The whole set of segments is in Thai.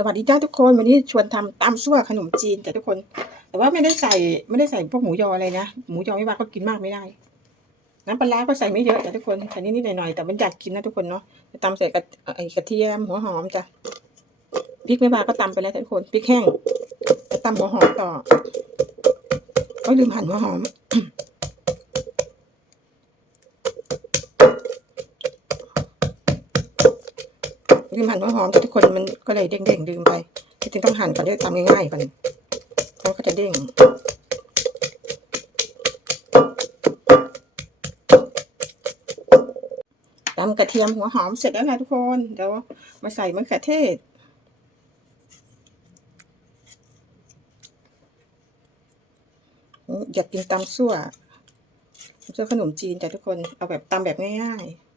สวัสดีจ้าทุกคนวันนี้ชวนทำตำซั่วขนมจีนจ้ะทุกคน แต่ว่าไม่ได้ใส่ไม่ได้ใส่พวกหมูยออะไรนะหมูยอไม่ว่าก็กินมากไม่ได้น้ำปลาก็ใส่ไม่เยอะจ้ะทุกคนใส่นิดๆหน่อยๆแต่มันอยากกินนะทุกคนเนาะตำใส่กระไอกระเทียมหัวหอมจ้ะพริกไม่ว่าก็ตำไปแล้วทุกคนพริกแห้งจะตำหัวหอมต่อก็ลืมหั่นหัวหอม ลืมหั่นหัวหอมทุกคนมันก็เลยเด้งๆลืมไปที่จริงต้องหั่นก่อนจะทำง่ายๆก่อนแล้วก็จะเด้งตำกระเทียมหัวหอมเสร็จแล้วนะทุกคนเดี๋ยวมาใส่มะเขือเทศอยากกินตำซั่วซั่วขนมจีนจ้ะทุกคนเอาแบบตำแบบง่ายๆ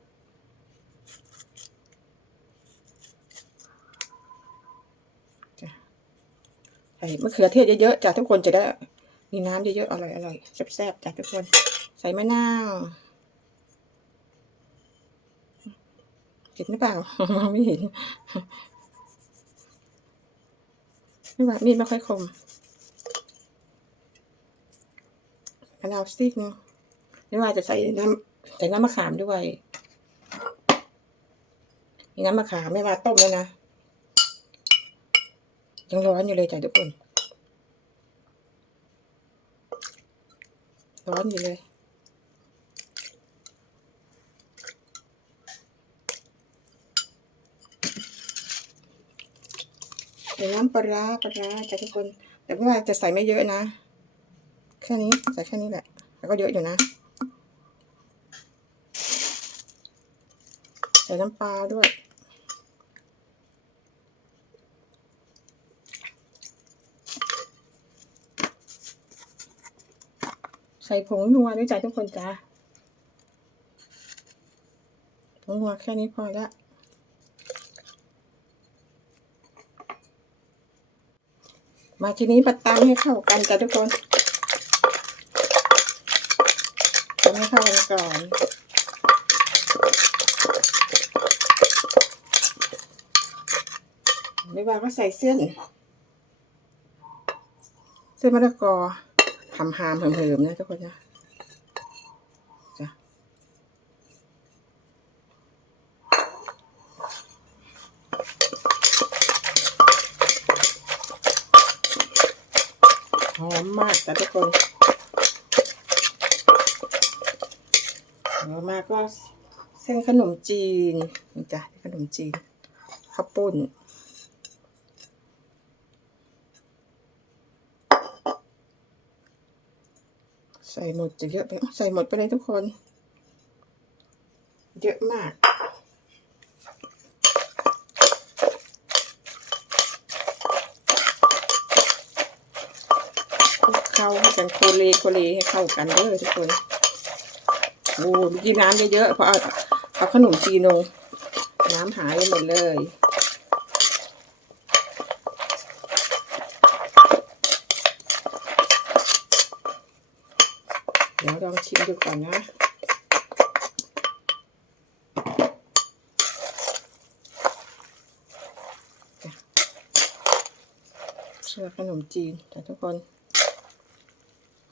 ใส่มะเขือเทศเยอะๆจ้ะทุกคนจะได้มีน้ำเยอะๆอร่อยๆแซ่บๆจ้ะทุกคน ใส่มะนาวเห็นหรือเปล่ามองไม่เห็นไม่ว่ามีดไม่ค่อยคมมะนาวซีกนึงไม่ว่าจะใส่น้ำใส่น้ำมะขามด้วย มีน้ำมะขามไม่ว่าต้มแล้วนะ ยังร้อนอยู่เลยจ้ะทุกคน ร้อนอยู่เลยใส่น้ำปลาปลาจ้ะทุกคน แต่ว่าจะใส่ไม่เยอะนะ แค่นี้ใส่แค่นี้แหละ แล้วก็เยอะอยู่นะ ใส่น้ำปลาด้วย ส่ผงนัวด้วยจ้ะทุกคนจ้าผงนัวแค่นี้พอละมาทีนี้ปัดตามให้เข้ากันจ้ะทุกคนทำให้เข้ากันก่อนไม่ว่าก็ใส่เส้น เส้นมะละกอ หำหามเหิมๆนะทุกคนนะจ้ะหอมมากจ้ะทุกคนต่อมาก็เส้นขนมจีนจ้ะขนมจีนข้าวปุ้น ใส่หมดจะเยอะไปใส่หมดไปเลยทุกคน เยอะมาก เข้าให้กันโคเลโคเลให้เข้ากันเด้อทุกคนโอ้เมื่อกี้น้ำเยอะๆเพราะเอาเอาขนมจีนลงน้ำหายไปหมดเลย เดี๋ยวลองชิมดูก่อนนะจ้ะเชื่อขนมจีนแต่ทุกคน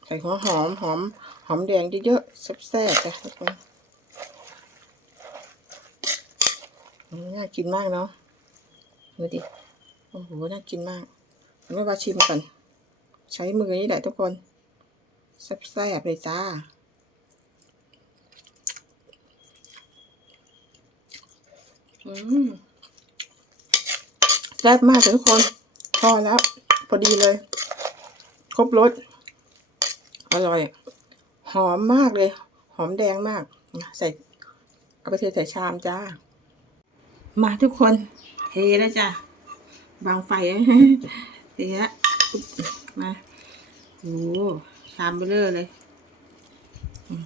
ใส่หัวหอมหอม หอมแดงเยอะๆแซ่บๆจ้ะทุกคนน่ากินมากเนาะดูดิโอ้โหน่ากินมากไม่ว่าชิมก่อนใช้มือนี่แหละทุกคน แซ่บๆเลยจ้า อืมแซ่บมากทุกคน พอแล้ว พอดีเลย ครบรส อร่อย หอมมากเลย หอมแดงมาก ใส่ เอาไปเทใส่ชามจ้า มาทุกคน เทแล้วจ้ะบางไฟเทแล้วมา โอ้ ชามเบลอเลย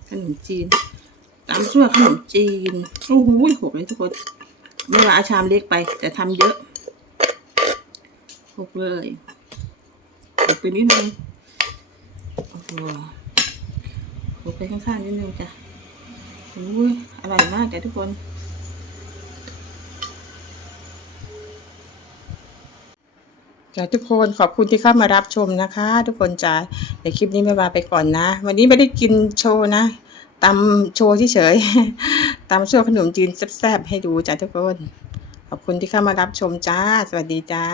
ขนมจีน ตามชั่วขนมจีนโอ้โหหกเลยทุกคน ไม่ว่าอาชามเล็กไป แต่ทำเยอะหกเลยหกไปนิดนึงโอ้โหหกไปข้างๆนิดนึงจ้ะโอ้ยอร่อยมากจ้ะทุกคน จ้าทุกคนขอบคุณที่เข้ามารับชมนะคะ ทุกคนจ้าเดี๋ยวคลิปนี้ไม่วาไปก่อนนะ วันนี้ไม่ได้กินโชว์นะตำโชว์เฉยๆตำโชว์ขนมจีนแซ่บๆให้ดูจ้าทุกคน ขอบคุณที่เข้ามารับชมจ้า สวัสดีจ้า